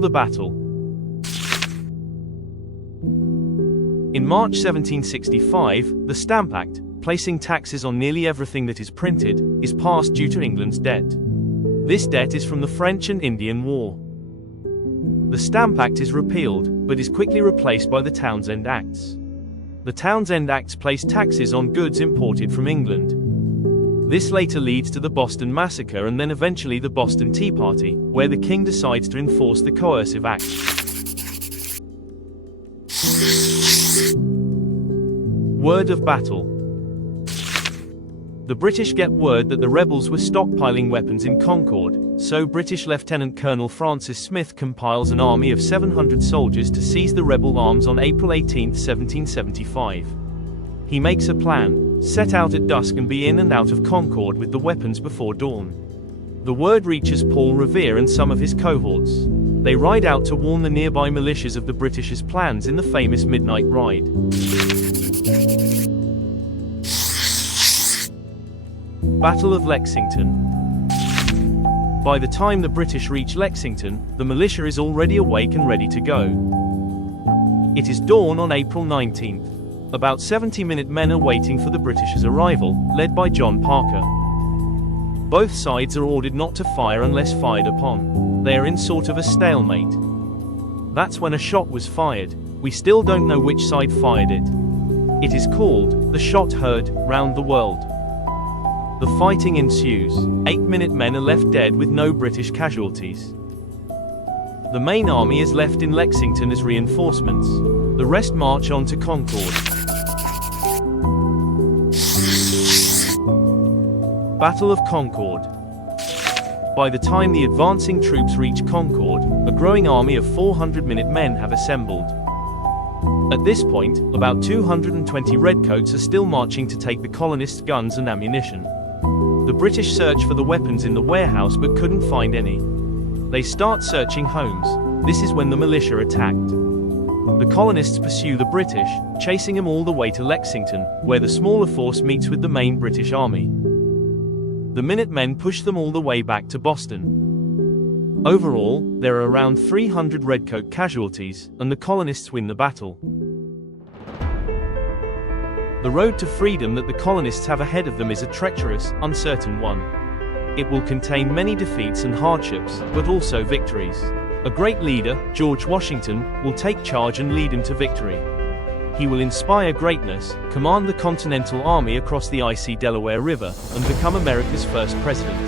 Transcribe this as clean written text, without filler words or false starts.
Before the battle. In March 1765, the Stamp Act, placing taxes on nearly everything that is printed, is passed due to England's debt. This debt is from the French and Indian War. The Stamp Act is repealed, but is quickly replaced by the Townshend Acts. The Townshend Acts place taxes on goods imported from England. This later leads to the Boston Massacre and then eventually the Boston Tea Party, where the king decides to enforce the Coercive Act. Word of battle. The British get word that the rebels were stockpiling weapons in Concord, so British Lieutenant Colonel Francis Smith compiles an army of 700 soldiers to seize the rebel arms on April 18, 1775. He makes a plan: set out at dusk and be in and out of Concord with the weapons before dawn. The word reaches Paul Revere and some of his cohorts. They ride out to warn the nearby militias of the British's plans in the famous Midnight Ride. Battle of Lexington. By the time the British reach Lexington, the militia is already awake and ready to go. It is dawn on April 19th. About 70 Minutemen are waiting for the British's arrival, led by John Parker. Both sides are ordered not to fire unless fired upon. They are in sort of a stalemate. That's when a shot was fired. We still don't know which side fired it. It is called the shot heard round the world. The fighting ensues. 8 Minutemen are left dead with no British casualties. The main army is left in Lexington as reinforcements. The rest march on to Concord. Battle of Concord. By the time the advancing troops reach Concord, a growing army of 400 Minutemen have assembled. At this point, about 220 redcoats are still marching to take the colonists' guns and ammunition. The British search for the weapons in the warehouse but couldn't find any. They start searching homes. This is when the militia attacked. The colonists pursue the British, chasing them all the way to Lexington, where the smaller force meets with the main British army. The Minutemen push them all the way back to Boston. Overall, there are around 300 redcoat casualties, and the colonists win the battle. The road to freedom that the colonists have ahead of them is a treacherous, uncertain one. It will contain many defeats and hardships, but also victories. A great leader, George Washington, will take charge and lead him to victory. He will inspire greatness, command the Continental Army across the icy Delaware River, and become America's first president.